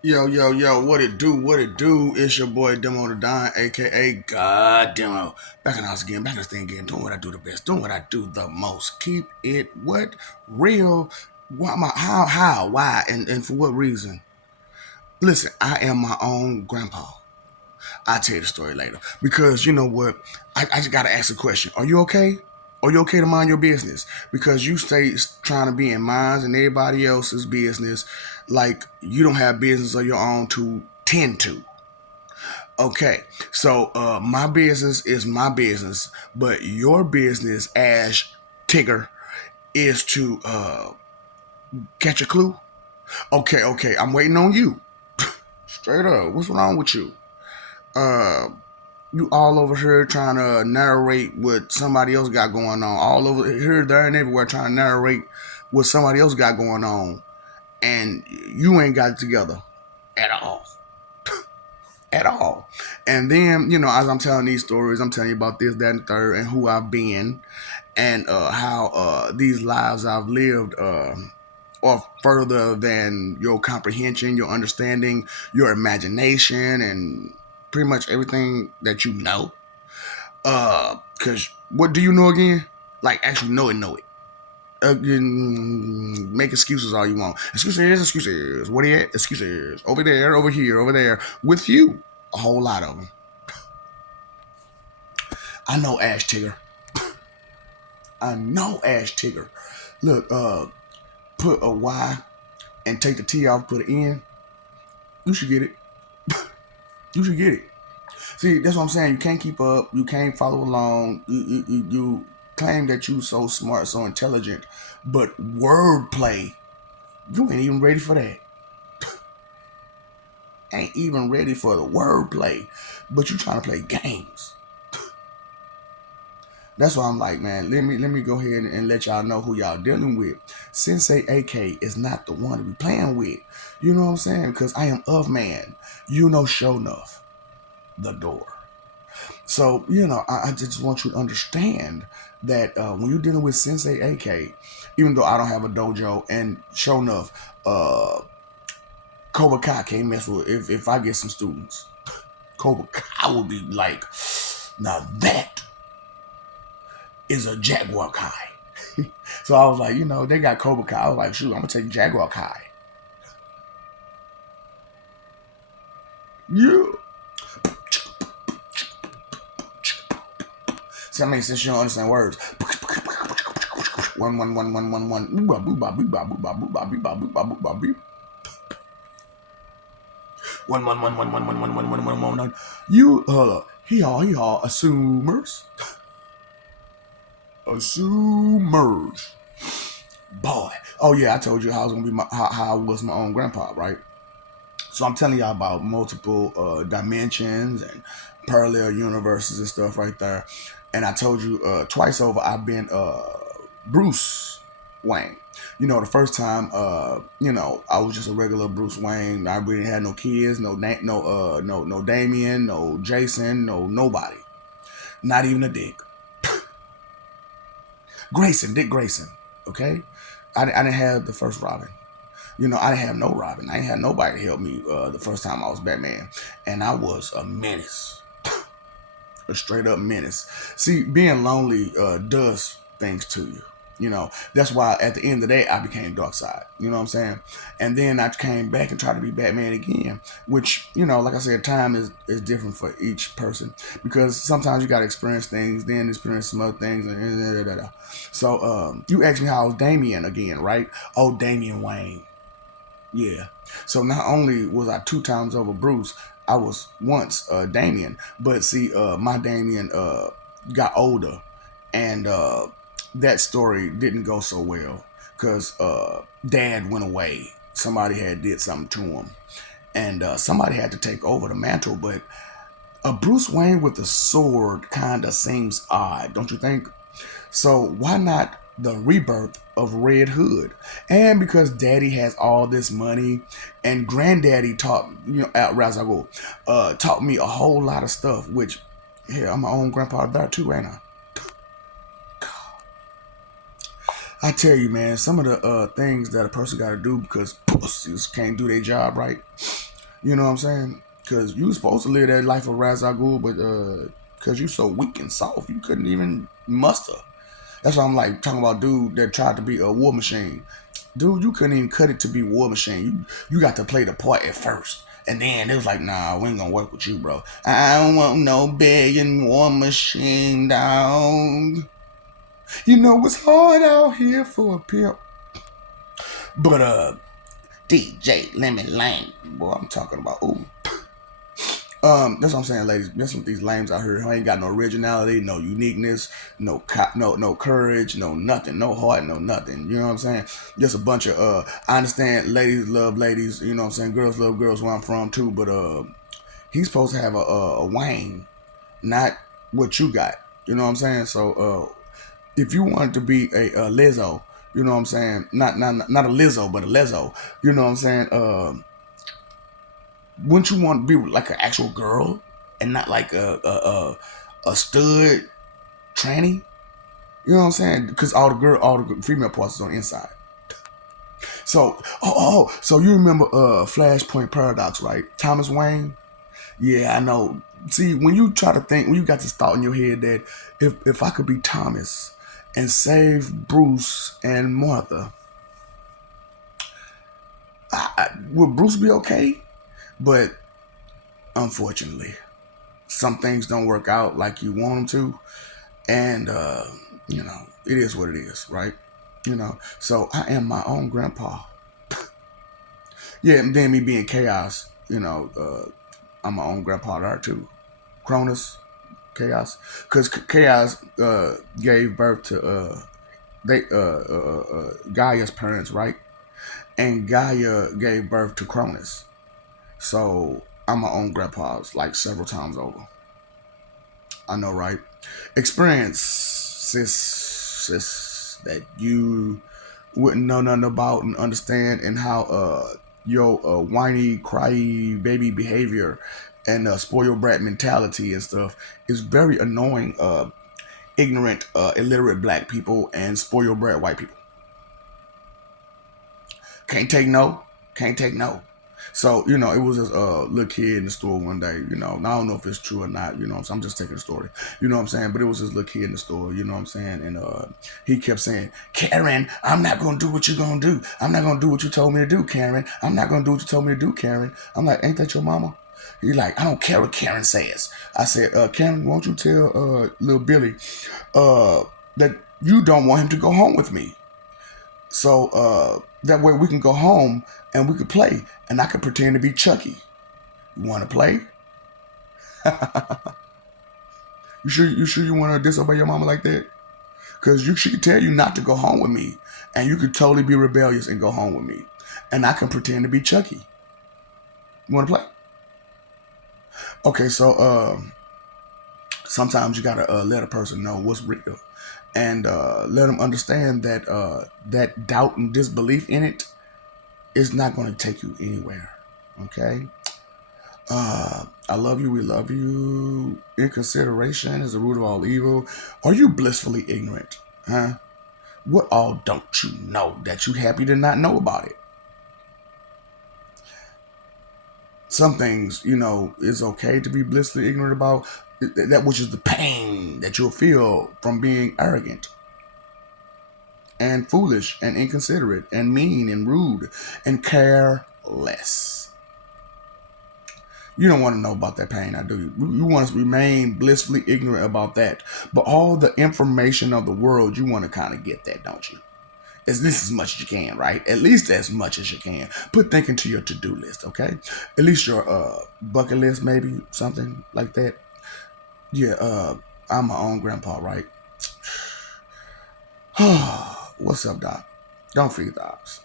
Yo, yo, yo, what it do? What it do? It's your boy Demo the Don, aka God Demo. Back in the house again, back in this thing again, doing what I do the best, doing what I do the most. Keep it what? Real. Why am I, how, why, and for what reason? Listen, I am my own grandpa. I'll tell you the story later. Because you know what? I just gotta ask a question. Are you okay? Are you okay to mind your business? Because you stay trying to be in mine and everybody else's business like you don't have business of your own to tend to. Okay, so my business is my business, but your business as Tigger is to catch a clue. Okay, okay, I'm waiting on you. Straight up, what's wrong with you? Uh, you all over here trying to narrate what somebody else got going on. All over here, there, and everywhere trying to narrate what somebody else got going on, and you ain't got it together at all. At all. And then, as I'm telling these stories, I'm telling you about this, that, and the third, and who I've been, and how these lives I've lived are further than your comprehension, your understanding, your imagination, and pretty much everything that you know. Cause what do you know again? Like actually know it. Make excuses all you want. Excuses, excuses. What are you at? Excuses. Over there, over here, over there. With you, a whole lot of them. I know Ash Tigger. I know Ash Tigger. Look, put a Y and take the T off, put it in. You should get it. You should get it. See, that's what I'm saying. You can't keep up. You can't follow along. You claim that you so smart, so intelligent, but wordplay, you ain't even ready for that. Ain't even ready for the wordplay, but you trying to play games. That's why I'm like, man, let me go ahead and let y'all know who y'all dealing with. Sensei AK is not the one to be playing with. You know what I'm saying? Because I am of man. You know, show enough the door. So, I just want you to understand that when you're dealing with Sensei AK, even though I don't have a dojo, and sure enough, Cobra Kai can't mess with if I get some students. Cobra Kai would be like, now that is a Jaguar Kai. So I was like, they got Cobra Kai. I was like, shoot, I'm gonna take Jaguar Kai. Yeah. See, I mean, since you don't understand words, one. One. You hee haw assumers. Assumers. Boy. Oh yeah, I told you how I was gonna be how I was my own grandpa, right? So I'm telling y'all about multiple dimensions and parallel universes and stuff right there. And I told you twice over I've been Bruce Wayne. The first time, I was just a regular Bruce Wayne. I really had no kids, no Damien, no Jason, no nobody, not even a Dick. Dick Grayson. Okay, I didn't have the first Robin. I didn't have no Robin. I didn't have nobody to help me the first time I was Batman, and I was a menace, a straight up menace. See, being lonely does things to you. That's why at the end of the day I became Darkseid. You know what I'm saying? And then I came back and tried to be Batman again, which like I said, time is different for each person because sometimes you got to experience things, then experience some other things, and. So you asked me how I was Damian again, right? Oh, Damian Wayne. Yeah. So not only was I two times over Bruce, I was once Damien. But see, my Damien got older, and that story didn't go so well because Dad went away. Somebody had did something to him, and somebody had to take over the mantle. But a Bruce Wayne with a sword kind of seems odd, don't you think? So why not the rebirth of Red Hood? And because Daddy has all this money, and Granddaddy taught at Razago, taught me a whole lot of stuff. Which, yeah, I'm my own grandpa there too, ain't I? I tell you, man, some of the things that a person got to do because pussies can't do their job right. You know what I'm saying? Because you was supposed to live that life of Ra's al Ghul, but because you so weak and soft, you couldn't even muster. That's why I'm like talking about dude that tried to be a war machine. Dude, you couldn't even cut it to be war machine. You got to play the part at first. And then it was like, nah, we ain't gonna work with you, bro. I don't want no begging war machine, dog. You know it's hard out here for a pimp. But DJ Lemon Lane, boy, I'm talking about. Ooh, that's what I'm saying, ladies. There's some of these lames out here who ain't got no originality, no uniqueness, no courage, no nothing, no heart, no nothing. You know what I'm saying? Just a bunch of I understand ladies love ladies, you know what I'm saying? Girls love girls where I'm from too, but he's supposed to have a Wayne, not what you got. You know what I'm saying? So if you wanted to be a Lizzo, you know what I'm saying? Not a Lizzo, but a Lizzo. You know what I'm saying? Wouldn't you want to be like an actual girl and not like a stud tranny? You know what I'm saying? Because all the female parts is on the inside. So, so you remember Flashpoint Paradox, right? Thomas Wayne. Yeah, I know. See, when you try to think, when you got this thought in your head that if I could be Thomas and save Bruce and Martha, would Bruce be okay? But unfortunately, some things don't work out like you want them to, and it is what it is, right? So I am my own grandpa. Yeah, and then me being chaos, I'm my own grandpa there too. Cronus, chaos, because chaos gave birth to Gaia's parents, right? And Gaia gave birth to Cronus. So I'm my own grandpa's like several times over. I know, right? Experiences that you wouldn't know nothing about and understand, and how your whiny, cry baby behavior and spoil brat mentality and stuff is very annoying. Ignorant, illiterate black people and spoil brat white people can't take no, can't take no. So, it was this little kid in the store one day, and I don't know if it's true or not, so I'm just taking the story, you know what I'm saying? But it was this little kid in the store, you know what I'm saying? And he kept saying, Karen, I'm not going to do what you're going to do. I'm not going to do what you told me to do, Karen. I'm not going to do what you told me to do, Karen. I'm like, ain't that your mama? He's like, I don't care what Karen says. I said, Karen, won't you tell little Billy that you don't want him to go home with me? So that way we can go home and we could play, and I could pretend to be Chucky. You want to play? You sure you want to disobey your mama like that? Because she could tell you not to go home with me, and you could totally be rebellious and go home with me, and I can pretend to be Chucky. You want to play? Okay, so sometimes you gotta let a person know what's real, and let them understand that that doubt and disbelief in it is not going to take you anywhere. Okay. I love you. We love you. Inconsideration is the root of all evil. Are you blissfully ignorant? Huh? What all don't you know that you happy to not know about it? Some things, is okay to be blissfully ignorant about. That which is the pain that you'll feel from being arrogant and foolish and inconsiderate and mean and rude and careless. You don't want to know about that pain, I do. You want to remain blissfully ignorant about that. But all the information of the world, you want to kind of get that, don't you? At least as much as you can, right? At least as much as you can. Put thinking to your to-do list, okay? At least your bucket list, maybe, something like that. Yeah, I'm my own grandpa, right? What's up, Doc? Don't forget the ops.